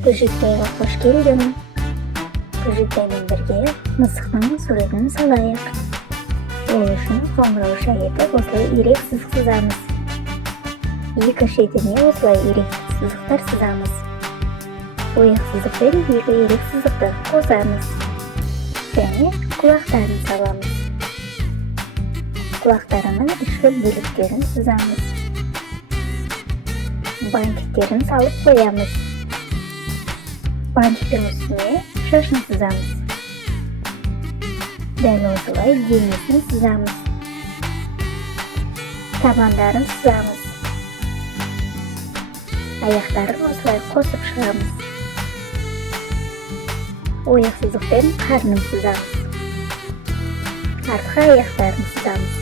Көжекбайға қош келдің. Көжекбаймен бірге мысықтың суретін салайық. Ол үшін қоңырау шайетіп осылай ирек сызық сызамыз. Екі шетіне осылай ирек сызықтар сызамыз. Ойық сызықпен екі ирек сызықты қосамыз. Және құлақтарын саламыз. Құлақтарының ішкі бөліктерін сызамыз. Бантиктерін салып қоямыз. Бантиктің үстіне шашын сызамыз. Дәл осылай денесін сызамыз. Табандарын сызамыз. Аяқтарын осылай қосып шығамыз. Ойық сызықпен қарнын сызамыз. Артқы аяқтарын сызамыз.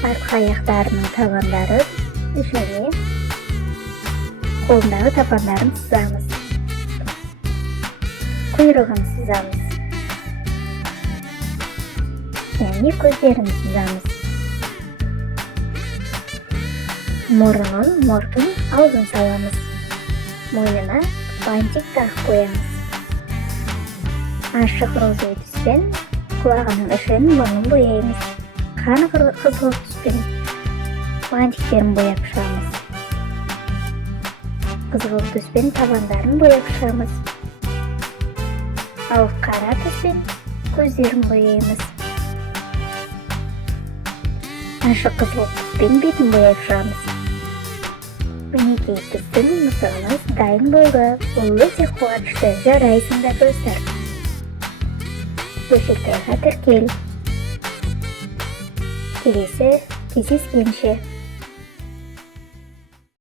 Артқы аяқтарының табандарын және қолындағы табандарын сызамыз. Құйрығын сызамыз. Және көздерін сызамыз. Мұрынын, мұртын, аузын саламыз. Мойнына бантик тағып қоямыз. Ашық розовый түспен құлағының ішін, мұрнын бояймыз. Қан қызыл түспен бантиктерін бояп шығамыз. Қызғылт түспен табандарын бояп шығамыз. Ал қара түспен көздерін бояймыз. Ашық қызғылт түспен бетін бояп шығамыз. Мінекей біздің мысығымыз дайын болды. Бұл өте қуанышты, жарайсыңдар достар. Көжекбайға тіркел. Келесі кездескенше.